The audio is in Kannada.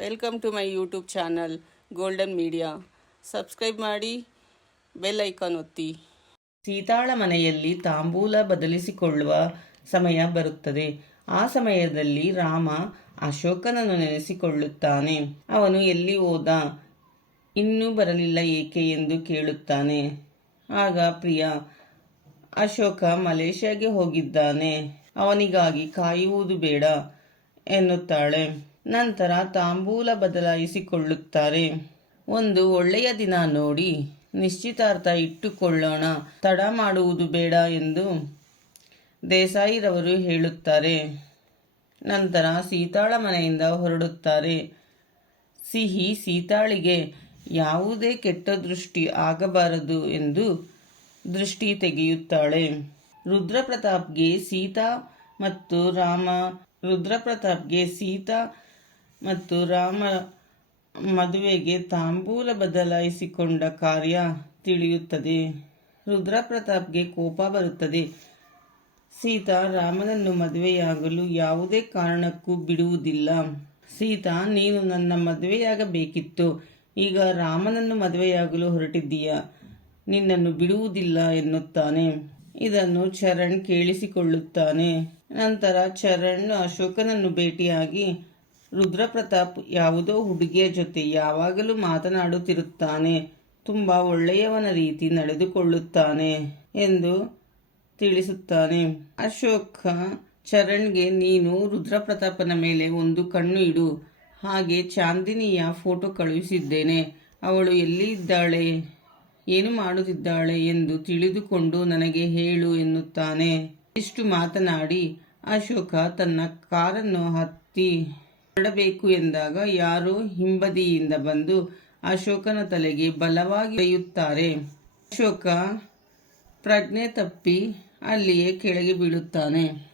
Welcome to my YouTube channel golden media subscribe ಮಾಡಿ ಬೆಲ್ ಐಕಾನ್ ಒತ್ತಿ. ಸೀತಾಳ ಮನೆಯಲ್ಲಿ ತಾಂಬೂಲ ಬದಲಿಸಿಕೊಳ್ಳುವ ಸಮಯ ಬರುತ್ತದೆ. ಆ ಸಮಯದಲ್ಲಿ ರಾಮ ಅಶೋಕನನ್ನು ನೆನೆಸಿಕೊಳ್ಳುತ್ತಾನೆ. ಅವನು ಎಲ್ಲಿ ಹೋದ? ಇನ್ನೂ ಬರಲಿಲ್ಲ ಏಕೆ ಎಂದು ಕೇಳುತ್ತಾನೆ. ಆಗ ಪ್ರಿಯ, ಅಶೋಕ ಮಲೇಷ್ಯಾಗೆ ಹೋಗಿದ್ದಾನೆ. ಅವನಿಗಾಗಿ ಕಾಯುವುದು ಬೇಡ. ಎನ್ನುತ್ತಾಳೆ. ನಂತರ ತಾಂಬೂಲ ಬದಲಾಯಿಸಿಕೊಳ್ಳುತ್ತಾರೆ. ಒಂದು ಒಳ್ಳೆಯ ದಿನ ನೋಡಿ, ನಿಶ್ಚಿತಾರ್ಥ ಇಟ್ಟುಕೊಳ್ಳೋಣ. ತಡ ಮಾಡುವುದು ಬೇಡ ಎಂದು ದೇಸಾಯಿರವರು ಹೇಳುತ್ತಾರೆ. ನಂತರ ಸೀತಾಳ ಮನೆಯಿಂದ ಹೊರಡುತ್ತಾರೆ. ಸಿಹಿ ಸೀತಾಳಿಗೆ ಯಾವುದೇ ಕೆಟ್ಟ ದೃಷ್ಟಿ ಆಗಬಾರದು ಎಂದು ದೃಷ್ಟಿ ತೆಗೆಯುತ್ತಾಳೆ. ರುದ್ರಪ್ರತಾಪ್ಗೆ ಸೀತಾ ಮತ್ತು ರಾಮ ರುದ್ರಪ್ರತಾಪ್ಗೆ ಸೀತಾ ಮತ್ತು ರಾಮ ಮದುವೆಗೆ ತಾಂಬೂಲ ಬದಲಾಯಿಸಿಕೊಂಡ ಕಾರ್ಯ ತಿಳಿಯುತ್ತದೆ. ರುದ್ರಪ್ರತಾಪ್ಗೆ ಕೋಪ ಬರುತ್ತದೆ. ಸೀತಾ ರಾಮನನ್ನು ಮದುವೆಯಾಗಲು ಯಾವುದೇ ಕಾರಣಕ್ಕೂ ಬಿಡುವುದಿಲ್ಲ. ಸೀತಾ, ನೀನು ನನ್ನ ಮದುವೆಯಾಗಬೇಕಿತ್ತು. ಈಗ ರಾಮನನ್ನು ಮದುವೆಯಾಗಲು ಹೊರಟಿದ್ದೀಯ? ನಿನ್ನನ್ನು ಬಿಡುವುದಿಲ್ಲ ಎನ್ನುತ್ತಾನೆ. ಇದನ್ನು ಚರಣ್ ಕೇಳಿಸಿಕೊಳ್ಳುತ್ತಾನೆ. ನಂತರ ಚರಣ್ ಅಶೋಕನನ್ನು ಭೇಟಿಯಾಗಿ, ರುದ್ರಪ್ರತಾಪ್, ಯಾವುದೋ ಹುಡುಗಿಯ ಜೊತೆ ಯಾವಾಗಲೂ ಮಾತನಾಡುತ್ತಿರುತ್ತಾನೆ. ತುಂಬ ಒಳ್ಳೆಯವನ ರೀತಿ ನಡೆದುಕೊಳ್ಳುತ್ತಾನೆ ಎಂದು ತಿಳಿಸುತ್ತಾನೆ. ಅಶೋಕ ಚರಣ್ಗೆ, ನೀನು ರುದ್ರಪ್ರತಾಪನ ಮೇಲೆ ಒಂದು ಕಣ್ಣು ಇಡು. ಹಾಗೆ ಚಾಂದಿನಿಯ ಫೋಟೋ ಕಳುಹಿಸಿದ್ದೇನೆ. ಅವಳು ಎಲ್ಲಿ ಇದ್ದಾಳೆ? ಏನು ಮಾಡುತ್ತಿದ್ದಾಳೆ ಎಂದು ತಿಳಿದುಕೊಂಡು ನನಗೆ ಹೇಳು ಎನ್ನುತ್ತಾನೆ. ಇಷ್ಟು ಮಾತನಾಡಿ ಅಶೋಕ ತನ್ನ ಕಾರನ್ನು ಹತ್ತಿ ಹೊರಡಬೇಕು ಎಂದಾಗ ಯಾರೋ ಹಿಂಬದಿಯಿಂದ ಬಂದು ಅಶೋಕನ ತಲೆಗೆ ಬಲವಾಗಿ ಬೆಯುತ್ತಾರೆ ಅಶೋಕ ಪ್ರಜ್ಞೆ ತಪ್ಪಿ ಅಲ್ಲಿಯೇ ಕೆಳಗೆ ಬೀಳುತ್ತಾನೆ.